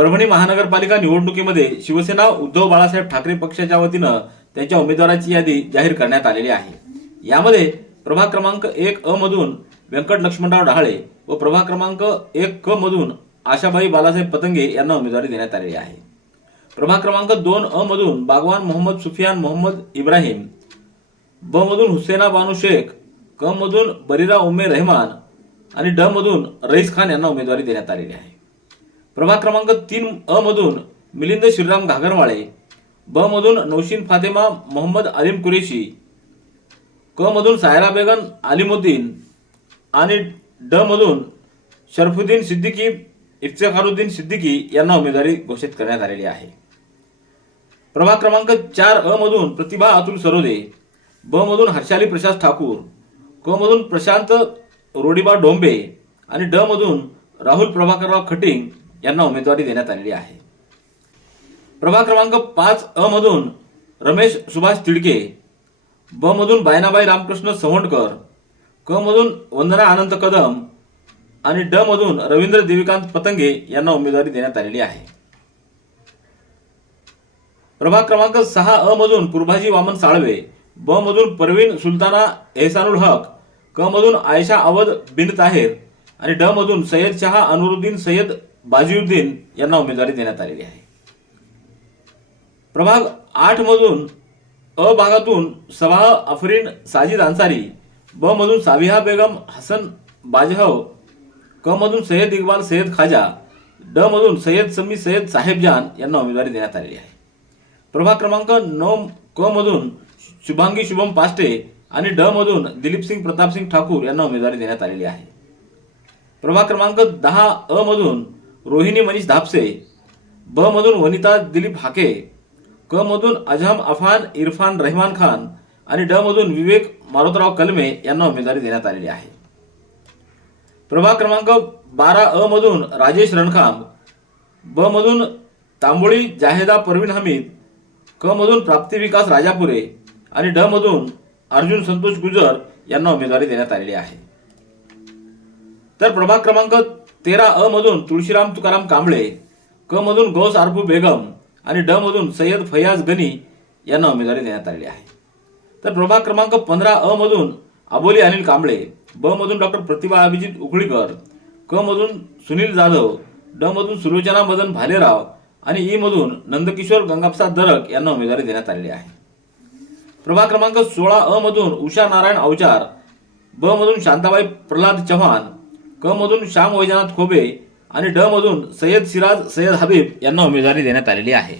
परभणी महानगरपालिका निवडणुकीमध्ये शिवसेना उद्धव बाळासाहेब ठाकरे पक्षाच्या वतीनं त्यांच्या उमेदवाराची यादी जाहीर करण्यात आलेली आहे। यामध्ये प्रभाग क्रमांक 1 अ मधून व्यंकट लक्ष्मणराव डहाळे व प्रभाग क्रमांक 1 क मधून आशाबाई बालासाहेब पतंगे यांना उमेदवारी देण्यात आलेली आहे। प्रभाग क्रमांक 2 अ मधून बागवान मोहम्मद सुफियान मोहम्मद इब्राहिम, ब मधून हुसेना बानू शेख, क मधून बरीरा उम्मे रहमान आणि ड मधून रईस खान यांना उमेदवारी देण्यात आलेली आहे। प्रभाग क्रमांक 3 अ मधून मिलिंद श्रीराम घागरवाळे, ब मधून नौशीन फातेमा मोहम्मद अलीम कुरेशी, क मधून सायरा बेगम आलिमुद्दीन आणि ड मधून शरफुद्दीन सिद्दीकी इफ्तेखारुद्दीन सिद्दीकी यांना उमेदवारी घोषित करण्यात आलेली आहे। प्रभाग क्रमांक 4 अ मधून प्रतिभा अतुल सरोदे, ब मधून हर्षाली प्रशांत ठाकूर, क मधून प्रशांत रोडीबा डोंबे आणि ड मधून राहुल प्रभाकरराव खटिंग यांना उमेदवारी देण्यात आलेली आहे। प्रभाग क्रमांक 5 अ मधून रमेश सुभाष तिडके, ब मधून बायनाबाई रामकृष्ण सवंडकर, क मधून वंदना आनंद कदम आणि ड मधून रवींद्र देविकांत पतंगे यांना उमेदवारी देण्यात आलेली आहे। प्रभाग क्रमांक 6 अ मधून पुरभाजी वामन साळवे, ब मधून परवीन सुलताना एहसानुल हक, क मधून आयशा अवध बिन ताहेर आणि ड मधून सय्यद शहा अनवरुद्दीन सय्यद बाजीउद्दीन यांना उमेदवारी देण्यात आलेली आहे। प्रभाग 8 मधून अ भागातून सबाह अफरीन साजिद अन्सारी, ब मधून साबिहा बेगम हसन बाजहव, क मधून सय्यद इक्बाल सय्यद खाजा, ड मधून सय्यद समी सय्यद साहेबजान यांना उमेदवारी देण्यात आलेली आहे। प्रभाग क्रमांक 9 क मधून शुभांगी शुभम पास्टे आणि ड मधून दिलीपसिंग प्रतापसिंग ठाकूर यांना उमेदवारी देण्यात आलेली आहे। प्रभाग क्रमांक 10 अ मधून रोहिणी मनीष धापसे, ब मधून वनिता दिलीप हाके, क मधून अजहम अफान इरफान रहमान खान आणि ड मधून विवेक मारुतराव कलमे यांना उमेदवारी देण्यात आलेली आहे। प्रभाग क्रमांक 12 अ मधून राजेश रणखांब, ब मधून तांबोळी जाहेदा परवीन हमीद, क मधून प्राप्ती विकास राजापुरे आणि ड मधून अर्जुन संतोष गुजर यांना उमेदवारी देण्यात आलेली आहे। तर प्रभाग क्रमांक 13 अ मधून तुळशीराम तुकाराम कांबळे, क मधून गौस आरफू बेगम आणि ड मधून सय्यद फैयाज गनी यांना उमेदवारी देण्यात आलेली आहे। तर प्रभाग क्रमांक 15 अ मधून अबोली अनिल कांबळे, ब मधून डॉक्टर प्रतिभा अभिजित उखळीकर, क मधून सुनील जाधव, ड मधून सुलोचना मदन भालेराव आणि ई मधून नंदकिशोर गंगाप्रसाद दरक यांना उमेदवारी देण्यात आलेली आहे। प्रभाग क्रमांक 16 अ मधून उषा नारायण अवचार, ब मधून शांताबाई प्रल्हाद चव्हाण, क मधून श्याम वैजनाथ खोबे आणि ड मधून सय्यद सिराज सय्यद हबीब यांना उमेदवारी देण्यात आलेली आहे।